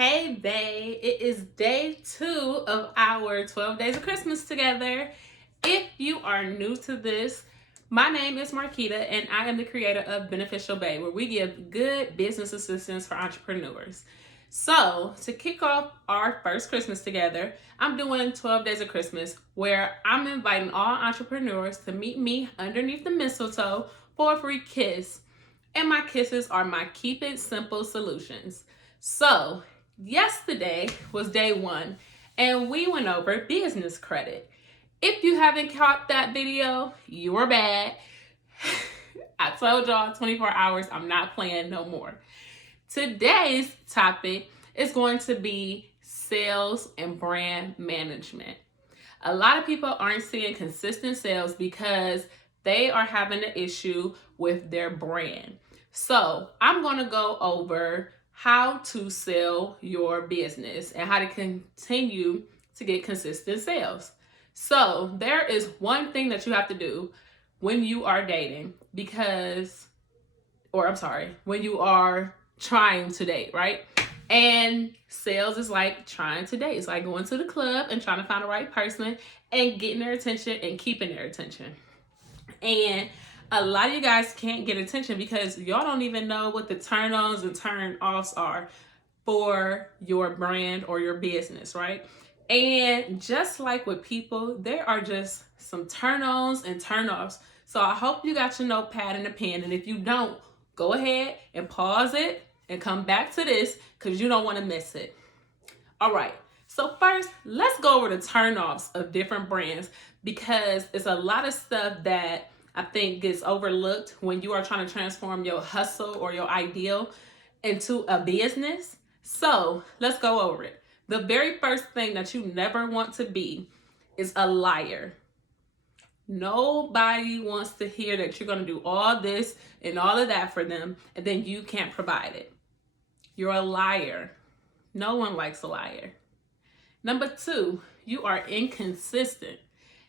Hey, bae. It is day 2 of our 12 Days of Christmas together. If you are new to this, my name is Marquita, and I am the creator of Beneficial Bae, where we give good business assistance for entrepreneurs. So, to kick off our first Christmas together, I'm doing 12 Days of Christmas, where I'm inviting all entrepreneurs to meet me underneath the mistletoe for a free kiss. And my kisses are my keep it simple solutions. So, yesterday was day 1, and we went over business credit. If you haven't caught that video, you are bad. I told y'all 24 hours, I'm not playing no more. Today's topic is going to be sales and brand management. A lot of people aren't seeing consistent sales because they are having an issue with their brand. So I'm going to go over how to sell your business and how to continue to get consistent sales. So there is one thing that you have to do when you are dating when you are trying to date, right? And sales is like trying to date. It's like going to the club and trying to find the right person and getting their attention and keeping their attention. And a lot of you guys can't get attention because y'all don't even know what the turn-ons and turn-offs are for your brand or your business, right? And just like with people, there are just some turn-ons and turn-offs. So I hope you got your notepad and a pen. And if you don't, go ahead and pause it and come back to this because you don't want to miss it. All right. So first, let's go over the turn-offs of different brands because it's a lot of stuff that I think gets overlooked when you are trying to transform your hustle or your ideal into a business. So let's go over it. The very first thing that you never want to be is a liar. Nobody wants to hear that you're going to do all this and all of that for them, and then you can't provide it. You're a liar. No one likes a liar. Number 2, you are inconsistent.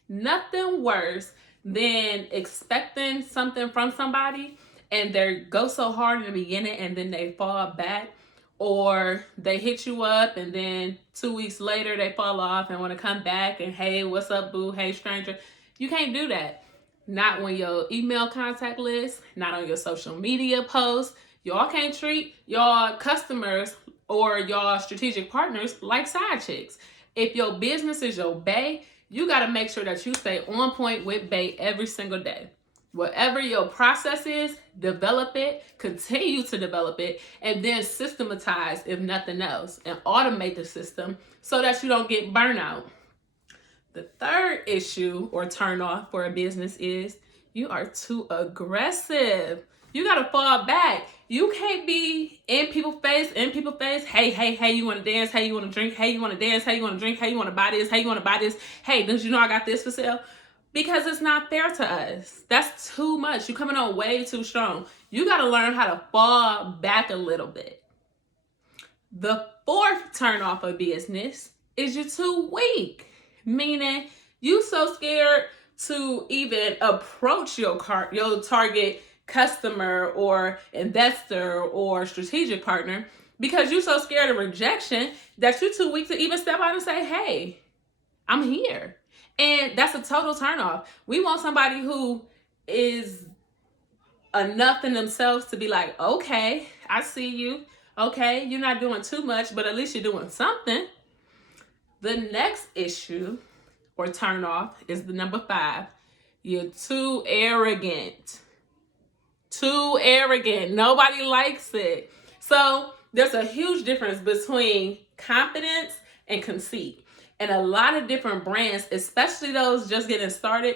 Nothing worse than expecting something from somebody and they go so hard in the beginning and then they fall back, or they hit you up and then 2 weeks later they fall off and want to come back and, hey, what's up, boo? Hey, stranger. You can't do that. Not on your email contact list, not on your social media posts. Y'all can't treat y'all customers or y'all strategic partners like side chicks. If your business is your bae, you got to make sure that you stay on point with bae every single day. Whatever your process is, develop it, continue to develop it, and then systematize, if nothing else, and automate the system so that you don't get burnout. The third issue or turn off for a business is you are too aggressive. You got to fall back. You can't be in people's face. Hey, you want to dance? Hey, you want to drink? Hey, you want to dance? Hey, you want to drink? Hey, you want to buy this? Hey, you want to buy this? Hey, don't you know I got this for sale? Because it's not fair to us. That's too much. You're coming on way too strong. You got to learn how to fall back a little bit. The fourth turn off of business is you're too weak. Meaning you so scared to even approach your target customer or investor or strategic partner because you're so scared of rejection that you're too weak to even step out and say, hey, I'm here. And that's a total turnoff. We want somebody who is enough in themselves to be like, okay, I see you. Okay, you're not doing too much, but at least you're doing something. The next issue or turn off is the number 5. You're too arrogant. Too arrogant. Nobody likes it. So there's a huge difference between confidence and conceit. And a lot of different brands, especially those just getting started,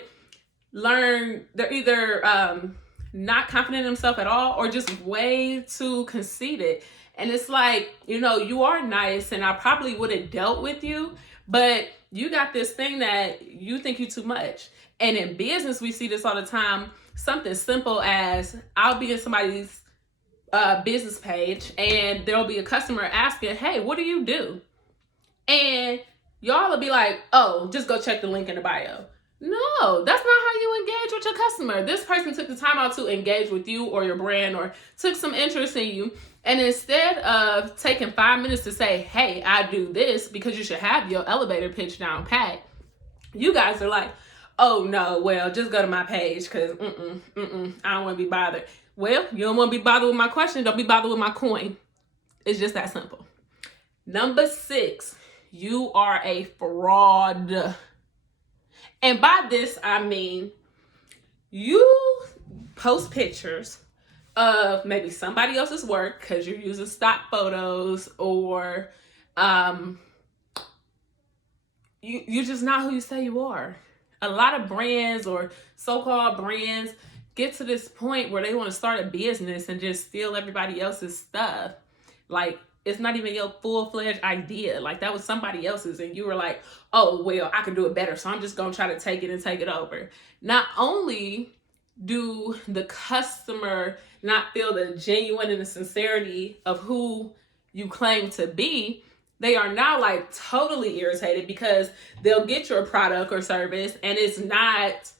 they're either not confident in themselves at all or just way too conceited. And it's like, you are nice and I probably would have dealt with you, but you got this thing that you think you too much. And in business, we see this all the time. Something simple as I'll be in somebody's business page and there'll be a customer asking, hey, what do you do? And y'all will be like, oh, just go check the link in the bio. No, that's not how you engage with your customer. This person took the time out to engage with you or your brand or took some interest in you. And instead of taking 5 minutes to say, hey, I do this, because you should have your elevator pitch down pat, you guys are like, oh no, well, just go to my page because I don't want to be bothered. Well, you don't want to be bothered with my question, don't be bothered with my coin. It's just that simple. Number 6, you are a fraud. And by this, I mean, you post pictures of maybe somebody else's work because you're using stock photos, or you're just not who you say you are. A lot of brands or so-called brands get to this point where they want to start a business and just steal everybody else's stuff. Like, it's not even your full-fledged idea. Like, that was somebody else's, and you were like, oh, well, I can do it better, so I'm just going to try to take it and take it over. Not only do the customer not feel the genuine and the sincerity of who you claim to be, they are now like totally irritated because they'll get your product or service and it's not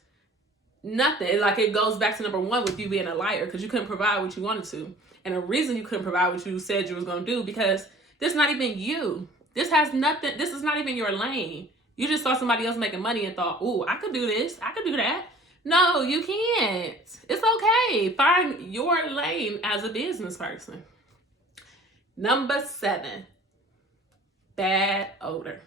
nothing. Like, it goes back to number 1 with you being a liar because you couldn't provide what you wanted to. And the reason you couldn't provide what you said you was going to do, because this is not even you. This has nothing. This is not even your lane. You just saw somebody else making money and thought, ooh, I could do this. I could do that. No, you can't. It's okay. Find your lane as a business person. Number 7, bad odor.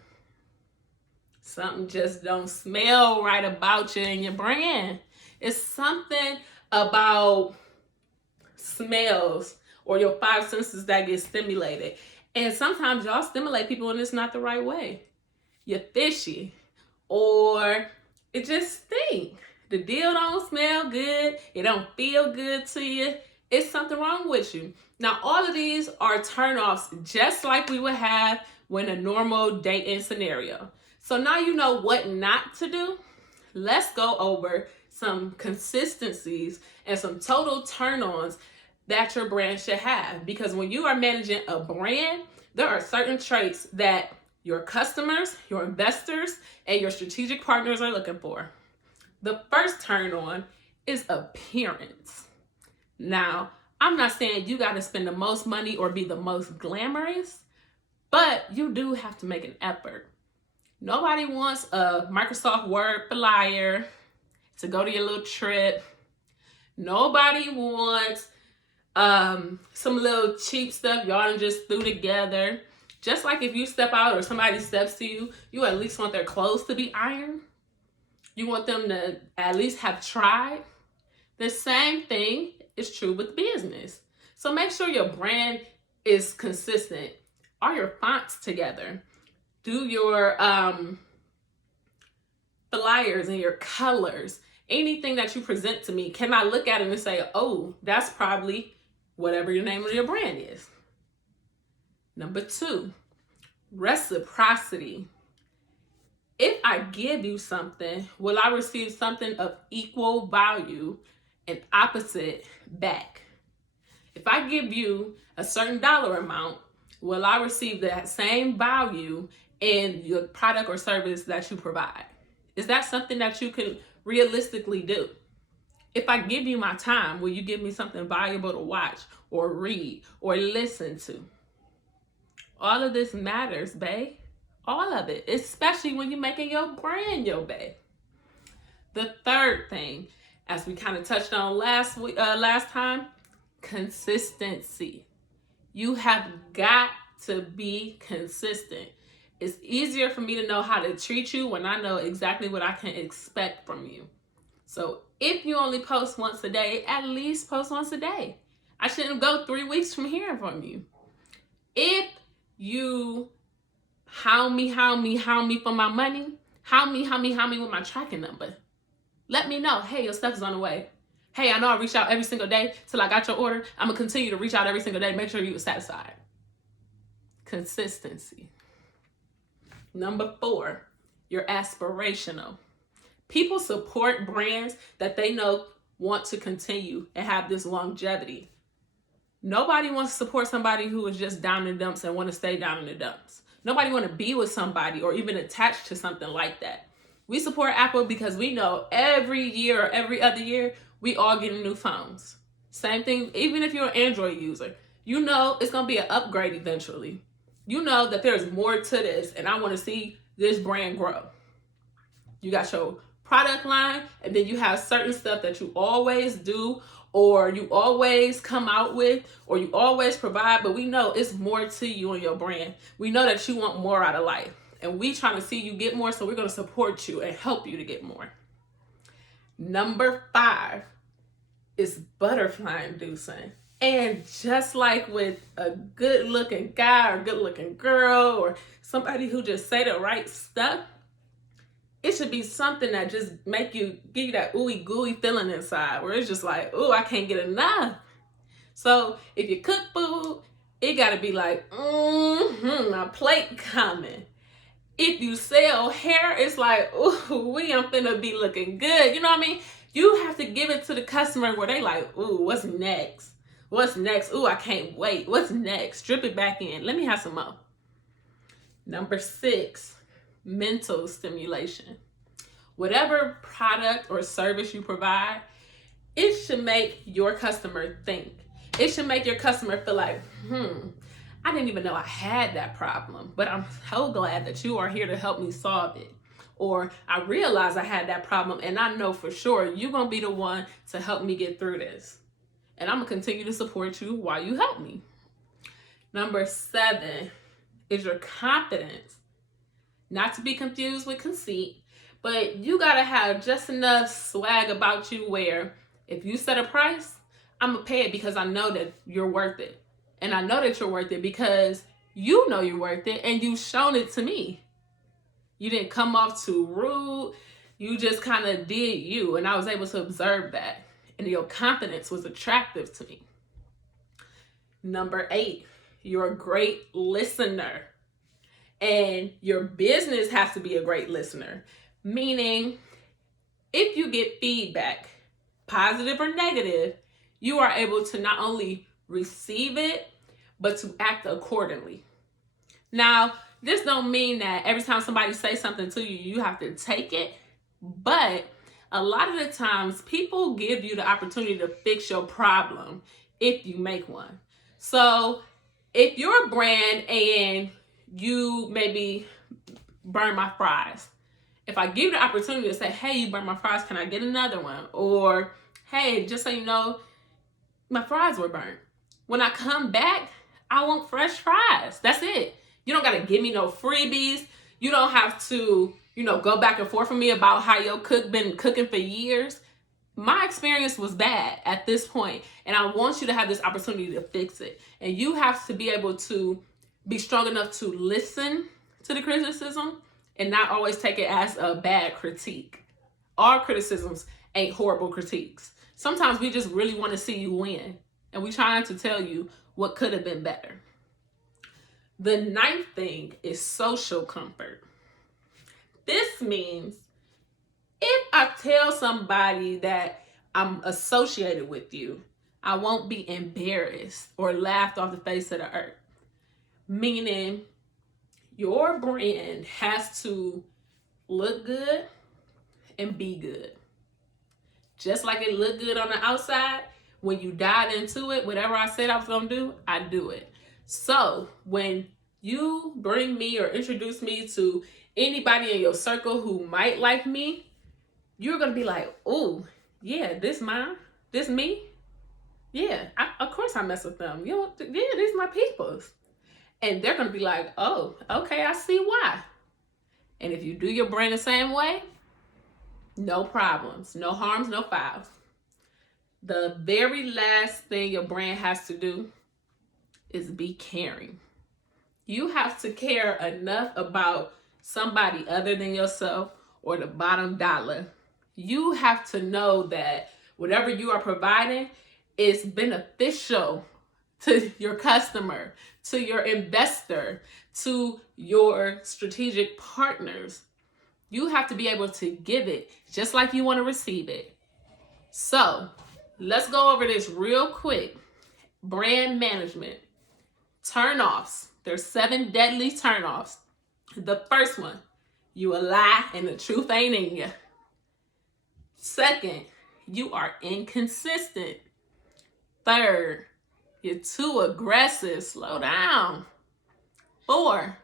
Something just don't smell right about you and your brand. It's something about smells or your 5 senses that get stimulated. And sometimes y'all stimulate people and it's not the right way. You're fishy, or it just stinks. The deal don't smell good. It don't feel good to you. It's something wrong with you. Now, all of these are turnoffs, just like we would have when a normal dating scenario. So now you know what not to do. Let's go over some consistencies and some total turn-ons that your brand should have. Because when you are managing a brand, there are certain traits that your customers, your investors, and your strategic partners are looking for. The first turn on is appearance. Now, I'm not saying you got to spend the most money or be the most glamorous, but you do have to make an effort. Nobody wants a Microsoft Word flyer to go to your little trip. Nobody wants some little cheap stuff y'all just threw together. Just like if you step out or somebody steps to you, you at least want their clothes to be ironed. You want them to at least have tried. The same thing is true with business. So make sure your brand is consistent. Are your fonts together? Do your flyers and your colors, anything that you present to me, can I look at it and say, oh, that's probably whatever your name of your brand is? Number 2, reciprocity. If I give you something, will I receive something of equal value and opposite back? If I give you a certain dollar amount, will I receive that same value in your product or service that you provide? Is that something that you can realistically do? If I give you my time, will you give me something valuable to watch or read or listen to? All of this matters, babe. All of it, especially when you're making your brand your babe. The third thing, as we kind of touched on last time, consistency. You have got to be consistent. It's easier for me to know how to treat you when I know exactly what I can expect from you. So if you only post once a day, at least post once a day. I shouldn't go 3 weeks from hearing from you. If you hound me for my money, hound me with my tracking number. Let me know, hey, your stuff is on the way. Hey, I know I reach out every single day till I got your order. I'm gonna continue to reach out every single day. Make sure you were satisfied. Consistency. Number 4, you're aspirational. People support brands that they know want to continue and have this longevity. Nobody wants to support somebody who is just down in the dumps and want to stay down in the dumps. Nobody want to be with somebody or even attached to something like that. We support Apple because we know every year or every other year, we all getting new phones. Same thing, even if you're an Android user. You know it's going to be an upgrade eventually. You know that there's more to this, and I want to see this brand grow. You got your product line, and then you have certain stuff that you always do, or you always come out with, or you always provide, but we know it's more to you and your brand. We know that you want more out of life, and we trying to see you get more, so we're going to support you and help you to get more. Number 5 is butterfly inducing. And just like with a good looking guy or good looking girl or somebody who just say the right stuff, it should be something that just give you that ooey gooey feeling inside where it's just like, ooh, I can't get enough. So if you cook food, it gotta be like, my plate coming. If you sell hair, it's like, ooh, I'm finna be looking good. You know what I mean? You have to give it to the customer where they like, ooh, what's next? What's next? Ooh, I can't wait. What's next? Strip it back in. Let me have some more. Number 6, mental stimulation. Whatever product or service you provide, it should make your customer think. It should make your customer feel like, I didn't even know I had that problem, but I'm so glad that you are here to help me solve it. Or I realized I had that problem, and I know for sure you're going to be the one to help me get through this. And I'm going to continue to support you while you help me. Number 7 is your confidence. Not to be confused with conceit, but you got to have just enough swag about you where if you set a price, I'm going to pay it because I know that you're worth it. And I know that you're worth it because you know you're worth it and you've shown it to me. You didn't come off too rude. You just kind of did you. And I was able to observe that. And your confidence was attractive to me. Number 8, you're a great listener. And your business has to be a great listener. Meaning, if you get feedback, positive or negative, you are able to not only receive it, but to act accordingly. Now, this don't mean that every time somebody says something to you, you have to take it. But a lot of the times, people give you the opportunity to fix your problem if you make one. So if you're a brand and you maybe burn my fries, if I give you the opportunity to say, hey, you burned my fries, can I get another one? Or, hey, just so you know, my fries were burnt. When I come back, I want fresh fries. That's it. You don't got to give me no freebies. You don't have to, go back and forth with me about how your cook been cooking for years. My experience was bad at this point, and I want you to have this opportunity to fix it. And you have to be able to be strong enough to listen to the criticism and not always take it as a bad critique. All criticisms ain't horrible critiques. Sometimes we just really want to see you win, and we trying to tell you what could have been better. The 9th thing is social comfort. This means if I tell somebody that I'm associated with you, I won't be embarrassed or laughed off the face of the earth. Meaning your brand has to look good and be good. Just like it looked good on the outside, when you dive into it, whatever I said I was going to do, I do it. So when you bring me or introduce me to anybody in your circle who might like me, you're going to be like, oh, yeah, this mine, this me. Yeah, of course I mess with them. Yeah, these are my peoples. And they're going to be like, oh, okay, I see why. And if you do your brand the same way, no problems, no harms, no fouls. The very last thing your brand has to do is be caring. You have to care enough about somebody other than yourself or the bottom dollar. You have to know that whatever you are providing is beneficial to your customer, to your investor, to your strategic partners. You have to be able to give it just like you want to receive it. So let's go over this real quick. Brand management. Turn-offs. There's 7 deadly turn-offs. The first one, you a lie and the truth ain't in you. Second, you are inconsistent. Third, You're too aggressive. Slow down. 4,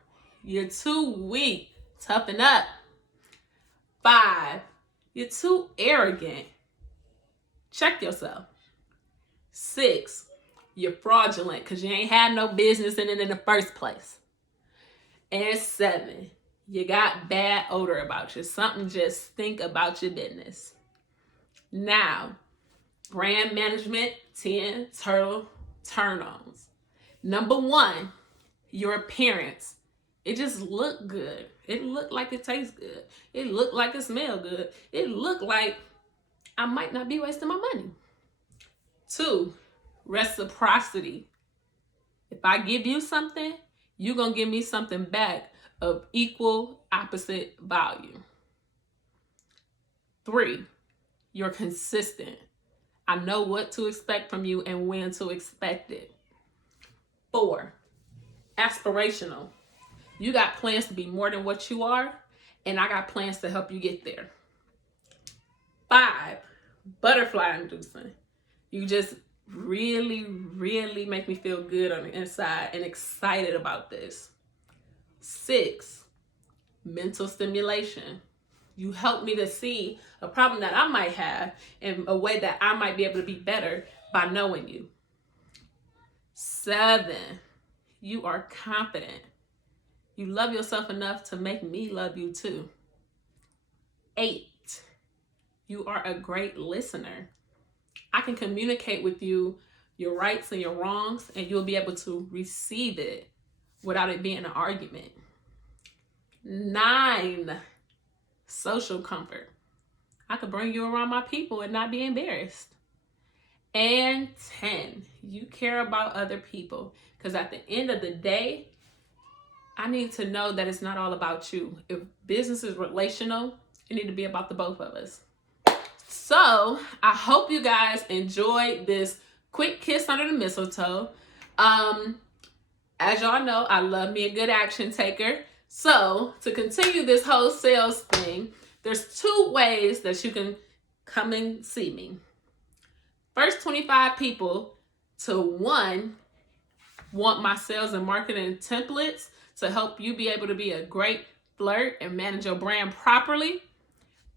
you're too weak. Toughen up. 5, you're too arrogant. Check yourself. 6, you're fraudulent because you ain't had no business in it in the first place. And 7, you got bad odor about you. Something just stink about your business. Now, brand management 10 turn-ons. Number 1, your appearance. It just look good. It look like it tastes good. It look like it smell good. It look like I might not be wasting my money. 2, reciprocity. If I give you something, you're going to give me something back of equal opposite value. 3, you're consistent. I know what to expect from you and when to expect it. 4, aspirational. You got plans to be more than what you are, and I got plans to help you get there. 5, butterfly inducing. You just really, really make me feel good on the inside and excited about this. 6, mental stimulation. You help me to see a problem that I might have in a way that I might be able to be better by knowing you. 7, you are confident. You love yourself enough to make me love you too. 8, you are a great listener. I can communicate with you your rights and your wrongs, and you'll be able to receive it without it being an argument. 9, social comfort. I could bring you around my people and not be embarrassed. And 10, you care about other people, because at the end of the day, I need to know that it's not all about you. If business is relational, it need to be about the both of us. So I hope you guys enjoyed this quick kiss under the mistletoe. As y'all know, I love me a good action taker. So to continue this whole sales thing, there's 2 ways that you can come and see me. First 25 people to 1 want my sales and marketing templates to help you be able to be a great flirt and manage your brand properly,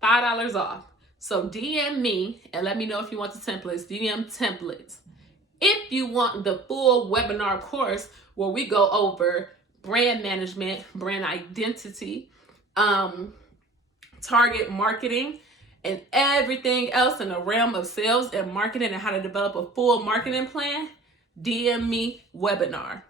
$5 off. So DM me and let me know if you want the templates. DM templates. If you want the full webinar course where we go over brand management, brand identity, target marketing, and everything else in the realm of sales and marketing and how to develop a full marketing plan, DM me webinar.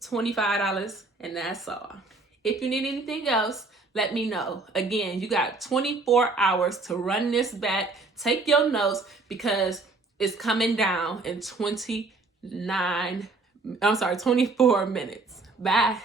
$25 and that's all. If you need anything else, let me know. Again, you got 24 hours to run this back. Take your notes because it's coming down in 24 minutes. Bye.